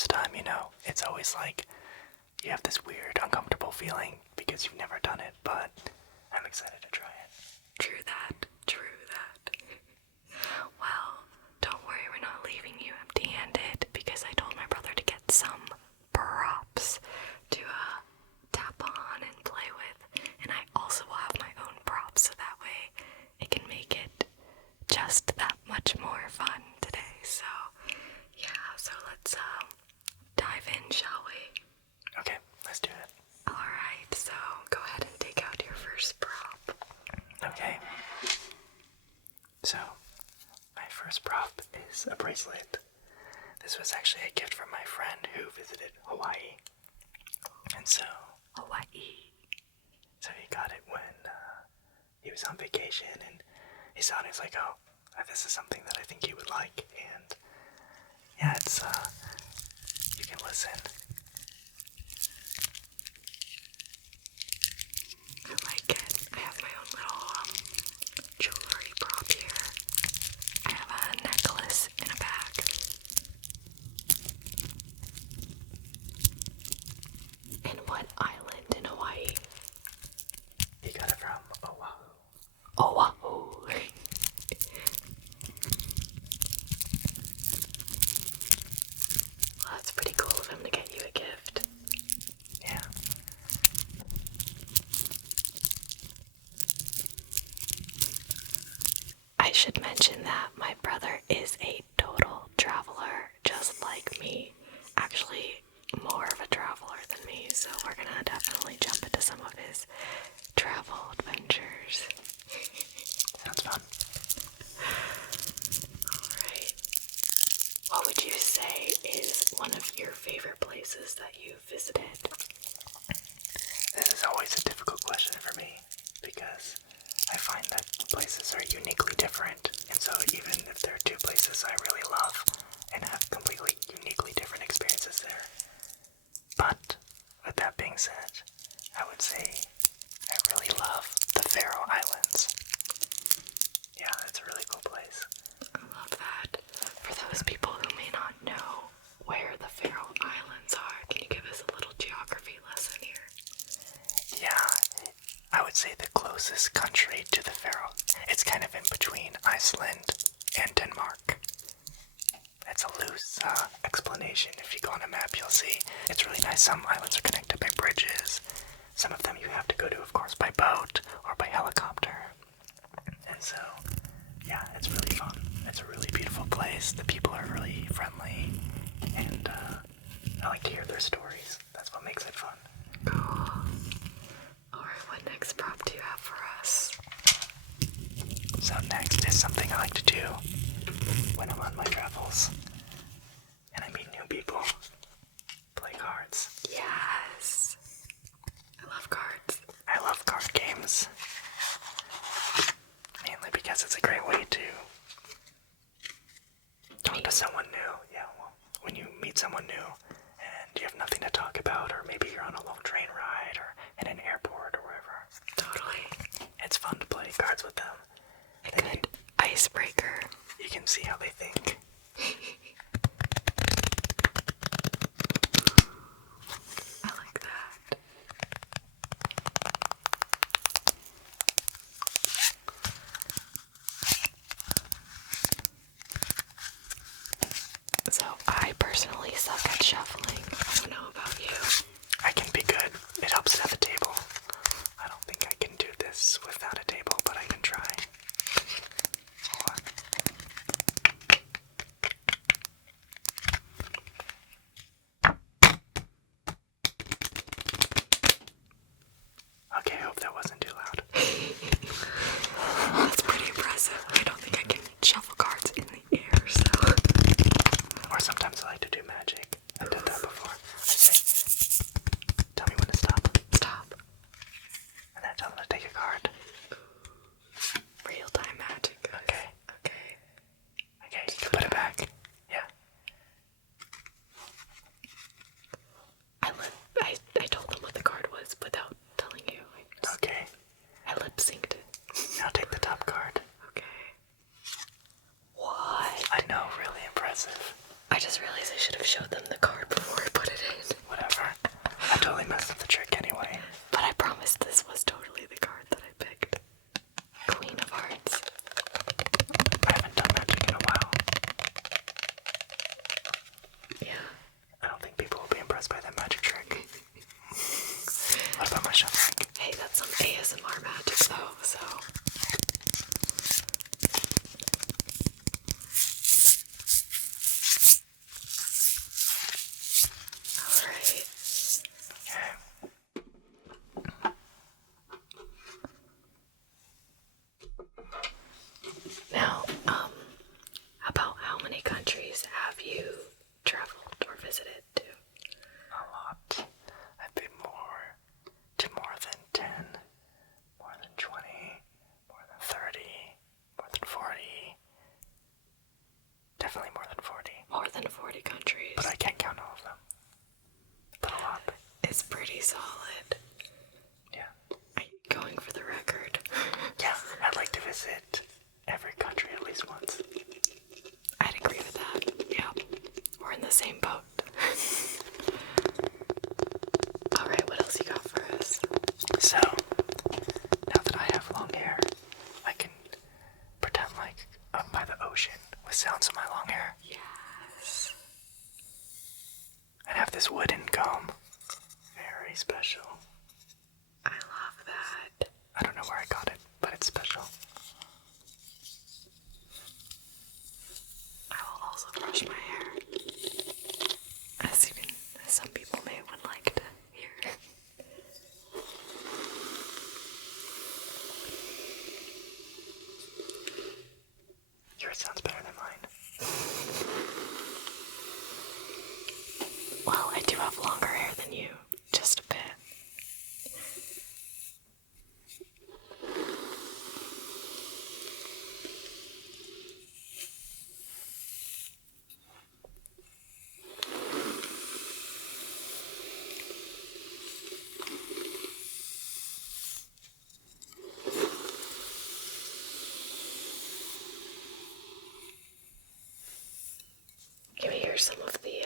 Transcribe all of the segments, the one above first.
first time, it's always like you have this weird, uncomfortable feeling because you've never done it, but I'm excited to try it. True that. Well, don't worry, we're not leaving you empty-handed because I told my brother to get some props to tap on and play with, and I also will have my own props so that way it can make it just that much more fun today. So yeah, so let's dive in, shall we? Okay, let's do it. Alright, so go ahead and take out your first prop. Okay. So, my first prop is a bracelet. This was actually a gift from my friend who visited Hawaii. And so he got it when he was on vacation, and he saw it and he's like, oh, this is something that I think you would like. And yeah, it's, you can listen. I like it. I have my own little jewelry prop here. I have a necklace in a bag. And what island in Hawaii? He got it from Oahu. Oahu. Well, that's pretty cool of him to get you a gift. Yeah. I should mention that my brother is a total traveler, just like me. Actually, more of a traveler than me, so we're gonna definitely jump into some of his travel adventures. Sounds fun. Alright. What would you say is one of your favorite places that you've visited? This is always a difficult question for me because I find that places are uniquely different, and so even if there are two places I really love and have completely uniquely different experiences there. But with that being said, I would say I really love the Faroe Islands. Yeah, it's a really cool place. I love that. For those people who may not know where the Faroe Islands are, can you give us a little geography lesson here? Yeah, I would say the closest country to the Faroe. It's kind of in between Iceland and Denmark. It's a loose explanation. If you go on a map, you'll see it's really nice. Some islands are connected by bridges. Some of them you have to go to, of course, by boat or by helicopter. And so, yeah, it's really fun. It's a really beautiful place. The people are really friendly, and I like to hear their stories. That's what makes it fun. Cool. Alright, what next prop do you have for us? So next is something I like to do when I'm on my travels and I meet new people. Play cards. Yes. I love cards. I love card games. Mainly because it's a great way to talk to someone new. Yeah, well, when you meet someone new and you have nothing to talk about, or maybe you're on a long train ride or in an airport or wherever. Totally. It's fun to play cards with them. A good icebreaker. You can see how they think. I like that. So I personally suck at shuffling. I don't know about you. I can be good. It helps to have a table. I don't think I can do this without a table, but I can try. Hold on. visited to? A lot. I've been to more than 10, more than 20, more than 30, more than 40. Definitely more than 40. More than 40 countries. But I can't count all of them. But a lot. It's pretty solid. Yeah. Are you going for the record? Yeah, I'd like to visit every country at least once. I'd agree with that. Yep. We're in the same boat. Alright, what else you got for us? So, now that I have long hair, I can pretend like I'm by the ocean with sounds of my long hair. Yes. And have this wooden comb. Very special. I love that. I don't know where I got it, but it's special. I will also brush my hair. As some people would like to hear. Yours sounds better than mine. Well, I do have longer hair than you. Just a bit. Can we hear some of the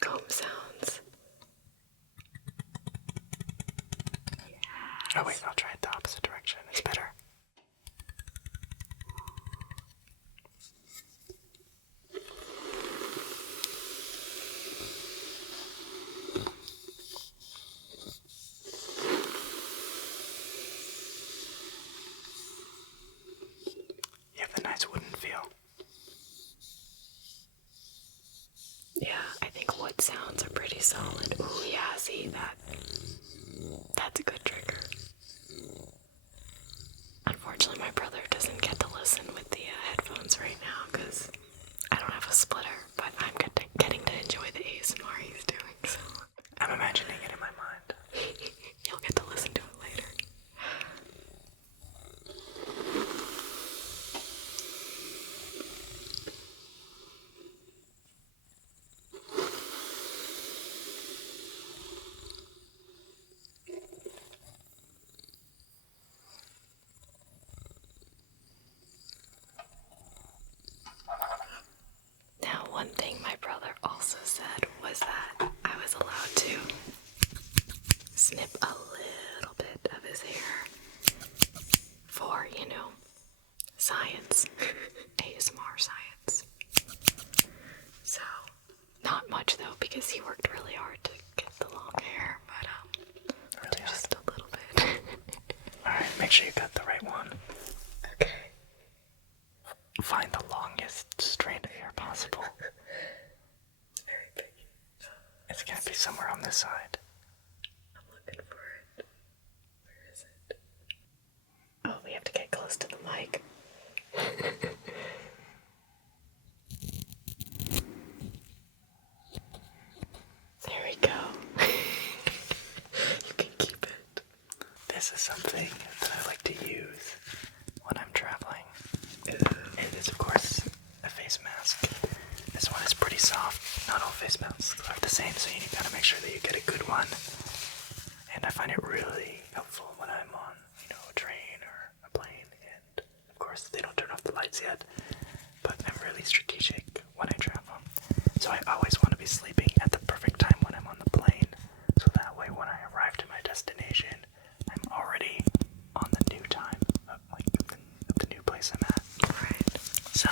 comb sounds? Yes. Oh wait, I'll try it the opposite direction. It's better. You have the nice wooden feel. Yeah, I think wood sounds are pretty solid. Ooh, yeah, see that? That's a good trigger. Unfortunately, my brother doesn't get to listen with the headphones right now because I don't have a splitter, but I'm getting to enjoy the ASMR he's doing, so. I'm imagining it in my mind. You'll get to listen to it later. Now, one thing my brother also said was that I was allowed to snip a little bit of his hair for, science. ASMR science. So, not much though, because he worked really hard to get the long hair, but Really just a little bit. Alright, make sure you got the right one. Okay. Find the longest strand of hair possible. Very big. It's gonna be somewhere on this side. I'm looking for it. Where is it? Oh, we have to get close to the mic. There we go. You can keep it. This is something that I like to use when I'm traveling. It is, of course, a face mask. This one is pretty soft. Not all face masks are the same, so you gotta make sure that you get a good one. And I find it really helpful when I'm on, a train or a plane. And, of course, they don't turn off the lights yet. But I'm really strategic when I travel. So I always want to be sleeping at the perfect time when I'm on the plane. So that way when I arrive to my destination, I'm already on the new time of the new place I'm at. Right. So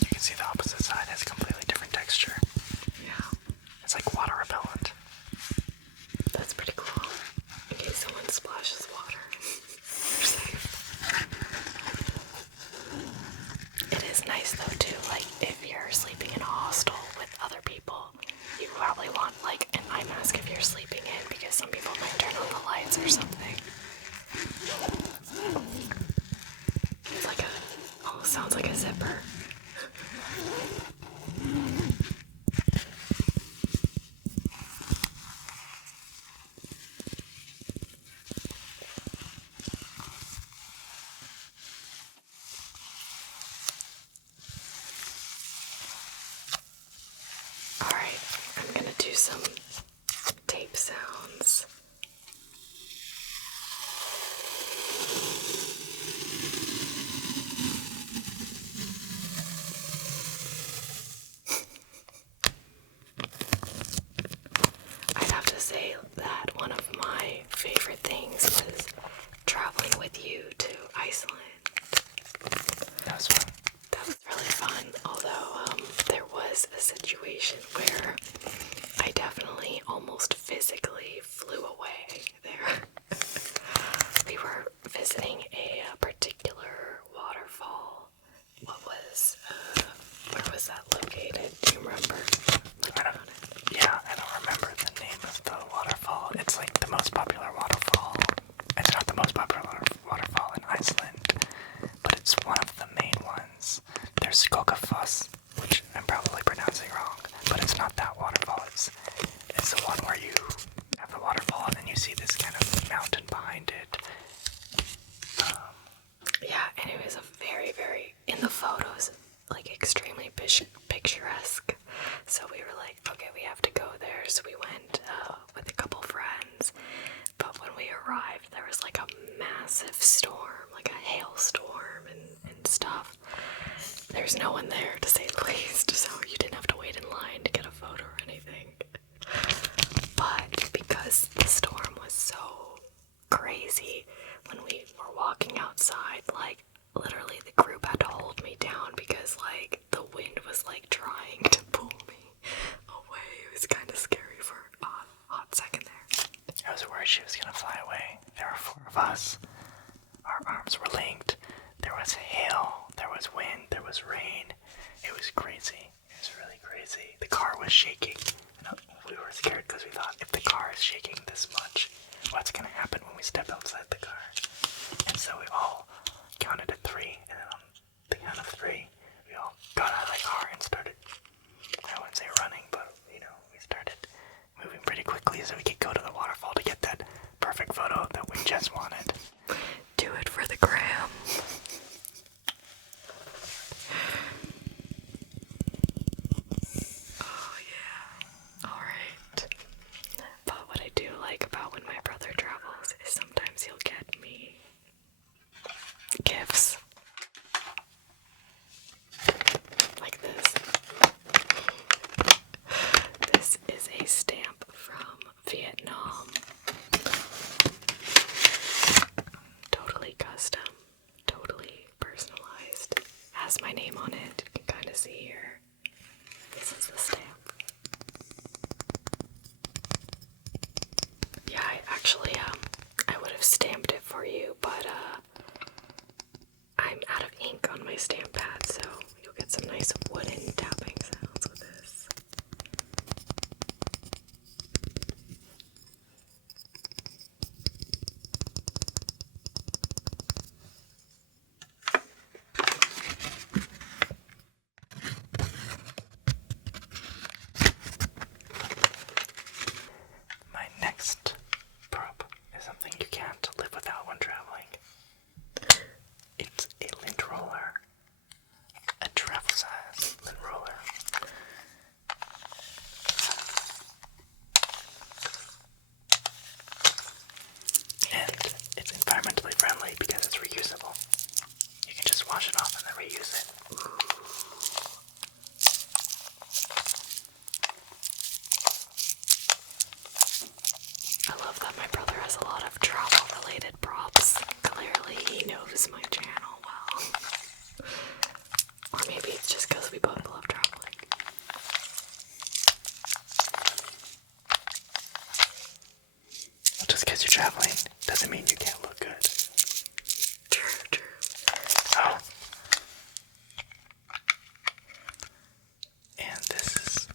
you can see the opposite side has a completely different texture. do some tape sounds. I'd have to say that one of my favorite things was traveling with you to Iceland. That was fun. That was really fun, although there was a situation where I definitely almost physically flew away there. We were visiting a particular waterfall. Where was that located? Do you remember? Yeah, I don't remember the name of the waterfall. It's like the most popular waterfall. It's not the most popular waterfall in Iceland, but it's one of the main ones. There's Skogafoss, which I'm probably pronouncing wrong, but it's not that waterfall. It's the one where you have the waterfall and then you see this kind of mountain behind it. Yeah, and it was a very, very, in the photos, like extremely picturesque. So we were like, okay, we have to go there. So we went with a couple friends. But when we arrived, there was like a massive storm, like a hailstorm and stuff. There's no one there, to say the least, so you didn't have to wait in line to get a photo or anything. But because the storm was so crazy, when we were walking outside, like, literally the group had to hold me down because, like, the wind was, like, trying to pull me away. It was kind of scary for a hot second there. I was worried she was gonna fly away. There were 4 of us. Our arms were linked. There was hail, there was wind, there was rain. It was crazy. It was really crazy. The car was shaking. We were scared because we thought, if the car is shaking this much, what's gonna happen when we step outside the car? And so we all counted at 3, and then on the count of 3, we all got out of the car and started, I wouldn't say running, but, we started moving pretty quickly so we could go to the waterfall to get that perfect photo that we just wanted. Do it for the gram. Oh yeah. Alright. But what I do like about when my brother travels is sometimes he'll get me gifts. Like this. This is a stamp from Vietnam. Totally custom, totally personalized. Has my name on it. You can kind of see here. This is the stamp. Yeah, I would have stamped it for you, but I'm out of ink on my stamp pad, so you'll get some nice wooden tapping sounds with this. My next prop is something you can't live without when traveling. It's a lint roller. A travel size lint roller. And it's environmentally friendly because it's reusable. You can just wash it off and then reuse it. I love that my brother has a lot of travel-related props. Clearly, he knows my channel well. Or maybe it's just because we both love traveling. Just because you're traveling doesn't mean you can't look good. True. Oh. And this is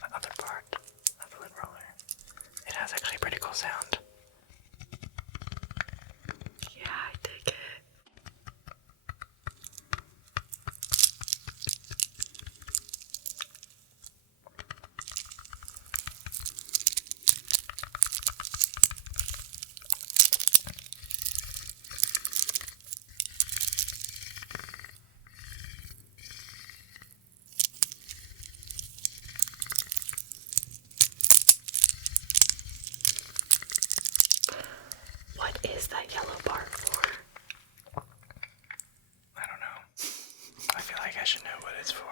the other part of the lint roller. It has actually a pretty cool sound. Yeah, I dig it. is that yellow part for? I don't know. I feel like I should know what it's for.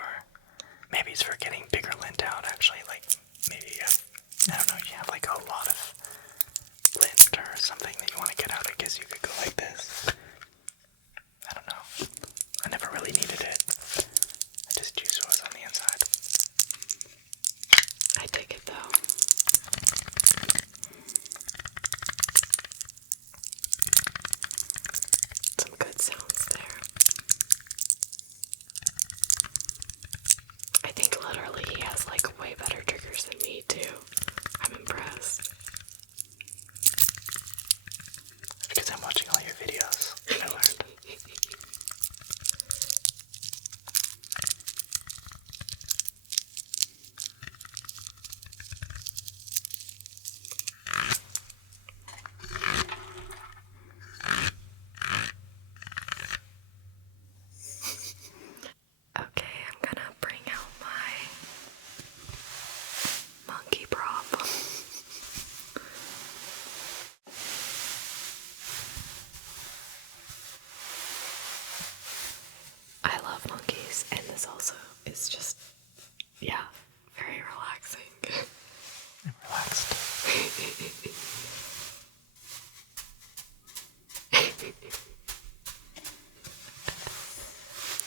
Maybe it's for getting bigger lint out, actually. Like, maybe, I don't know, you have like a lot of lint or something that you want to get out. I guess you could go like this. I don't know. I never really needed it. I just used what was on the inside. I dig it though. Some good sounds there. I think literally he has like way better triggers than me too. I'm impressed. Because I'm watching all your videos. I learned. Okay, I'm gonna bring out my monkey prop. I love monkeys, and this also is just, yeah, very relaxing. I'm relaxed.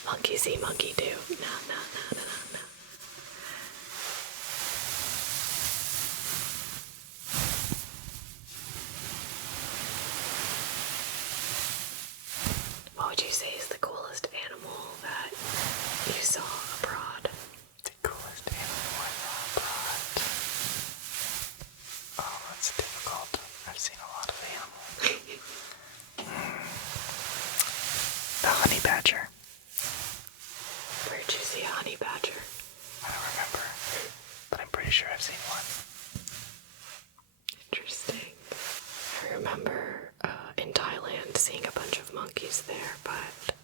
Monkey see, monkey do. No. What would you say is the coolest animal that you saw abroad? The coolest animal I saw abroad. Oh, that's difficult. I've seen a lot of animals. The honey badger. Where'd you see a honey badger? I don't remember, but I'm pretty sure I've seen one. Interesting. I remember in Thailand seeing a bunch of monkeys there, but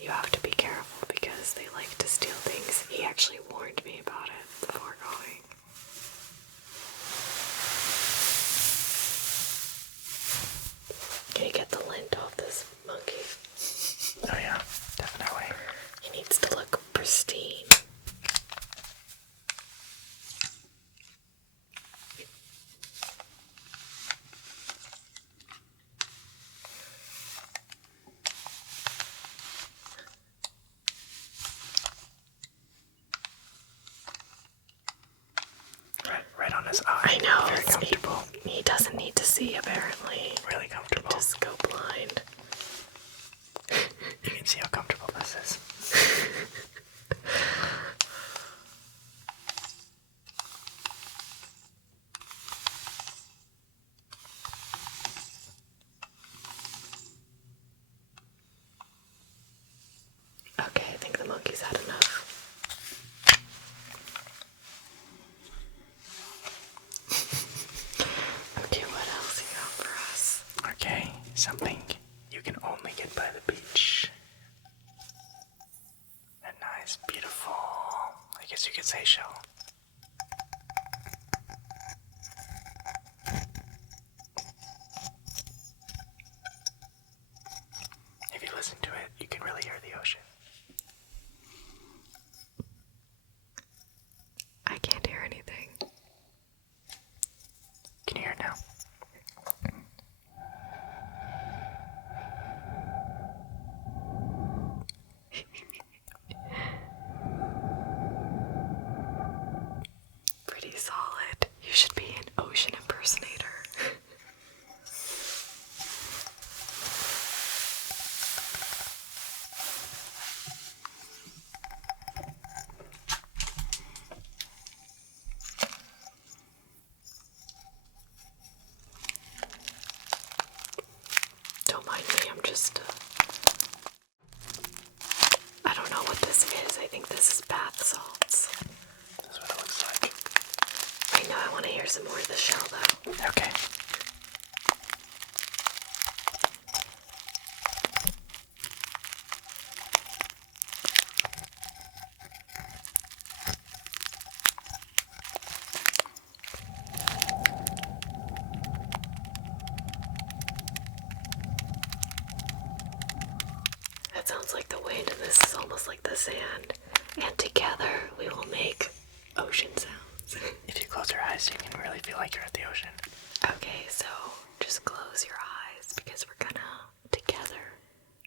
you have to be careful because they like to steal things. He actually warned me about it before going. Can you get the lint off this monkey? Oh yeah, definitely. He needs to look pristine. Right on his eye. I know. Very comfortable. He doesn't need to see, apparently. Really comfortable. Just go blind. You can see how comfortable this is. Okay, I think the monkey's had enough. Okay, what else you got for us? Okay, something you can only get by the beach. A nice, beautiful, I guess you could say shell. If you listen to it, you can really hear the ocean. I can't hear anything. Can you hear it now? Pretty solid. You should be an ocean impersonator. Don't mind me, I'm just, I don't know what this is. I think this is bath salts. That's what it looks like. I know I want to hear some more of the shell though. Okay. sounds like the wind, and this is almost like the sand. And together, we will make ocean sounds. If you close your eyes, you can really feel like you're at the ocean. Okay, so just close your eyes because we're gonna together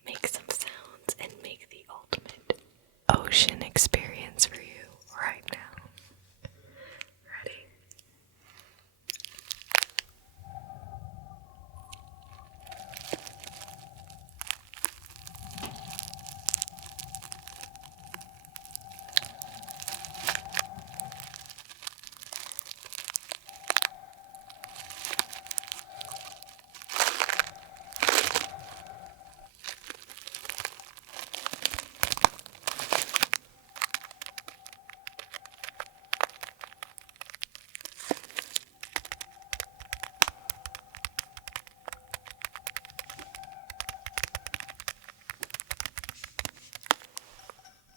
make some sounds and make the ultimate ocean experience for you right now. Ready?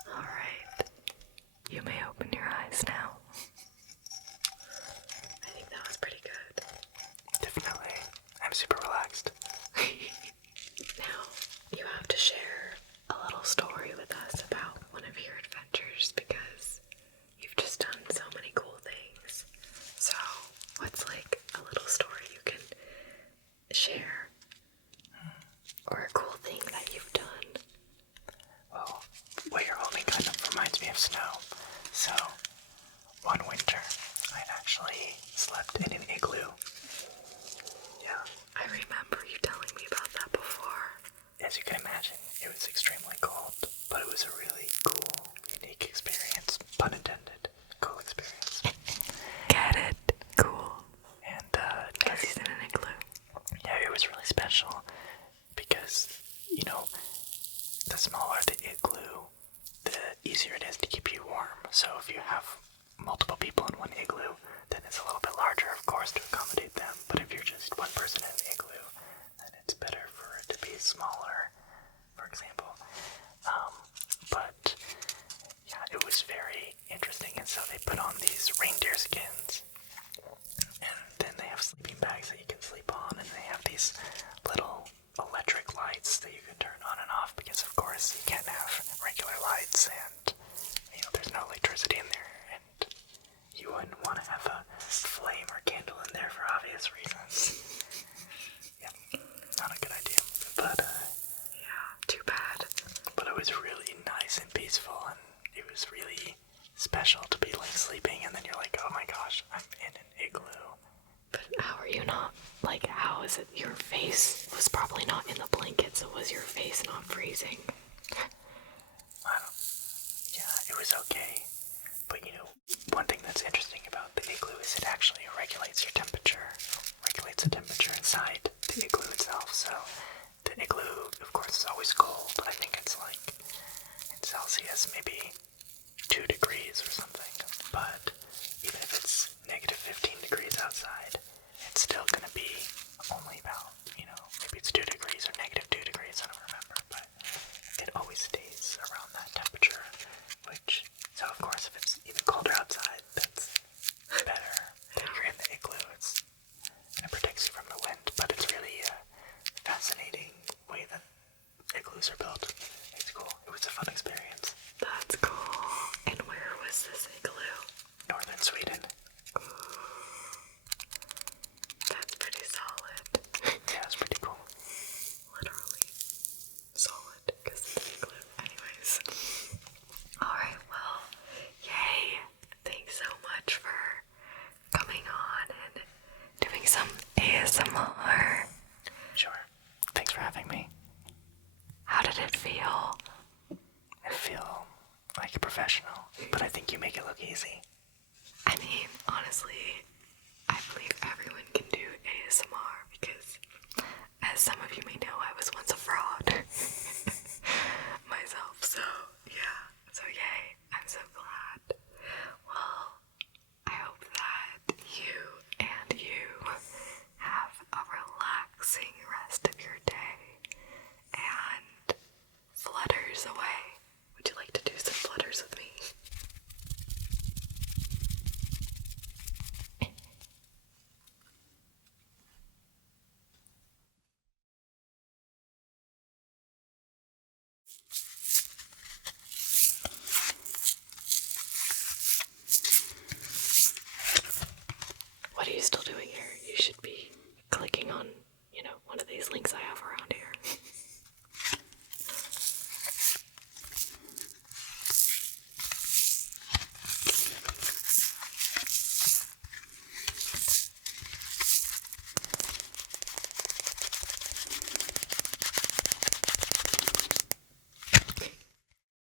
Alright, you may open your eyes now. I think that was pretty good. Definitely. I'm super relaxed. Now, you have to share a little story with us about one of your adventures because you've just done so many cool things. So, what's like a little story you can share? Or a cool thing that you've done? Well, what you're holding kind of reminds me of snow. So, one winter, I actually slept in an igloo. Yeah. I remember you telling me about that before. As you can imagine, it was extremely cold, but it was a really cool, unique experience. Pun intended. Cool experience. Get it? Cool. And, Because he's in an igloo. yeah, it was really special because, you know, the smaller the igloo, the easier it is to keep you warm. So if you have multiple people in one igloo, then it's a little bit larger, of course, to accommodate them. But if you're just one person in an igloo, then it's better for it to be smaller, for example. But yeah, it was very interesting. And so they put on these reindeer skins, and then they have sleeping bags that you can sleep on, and they have these little electric lights that you can turn on and off because, of course, you can't have regular lights, and you know there's no electricity in there, and you wouldn't want to have a flame or candle in there for obvious reasons. Yeah, not a good idea. But Yeah, too bad. but it was really nice and peaceful, and it was really special to be like sleeping, and then you're like, oh my gosh, I'm in an igloo. But how are you not, like, how is it your face was probably not in the blanket, so was your face not freezing? Yeah, it was okay. But you know, one thing that's interesting about the igloo is it actually regulates your temperature, regulates the temperature inside the igloo itself. So the igloo, of course, is always cold. I think it's like in Celsius, maybe 2 degrees or something. But even if it's negative 15 degrees outside, it's still going to be only about, you know, maybe it's 2 degrees or negative 2 degrees, I don't remember. But it always stays around that temperature, which, so of course, if it's even colder outside, that's better. If you're in the igloo, it protects you from the wind, but it's really a fascinating way that igloos are built. It's cool. It was a fun experience. That's cool. And where was this igloo? Northern Sweden. That's pretty solid. Yeah, it's pretty cool. Literally solid, because it's an igloo. Anyways. Alright, well, yay. Thanks so much for coming on and doing some ASMR. Sure. Thanks for having me. How did it feel? I feel like a professional, but I think you make it look easy. I mean, still doing hair, you should be clicking on, one of these links I have around here.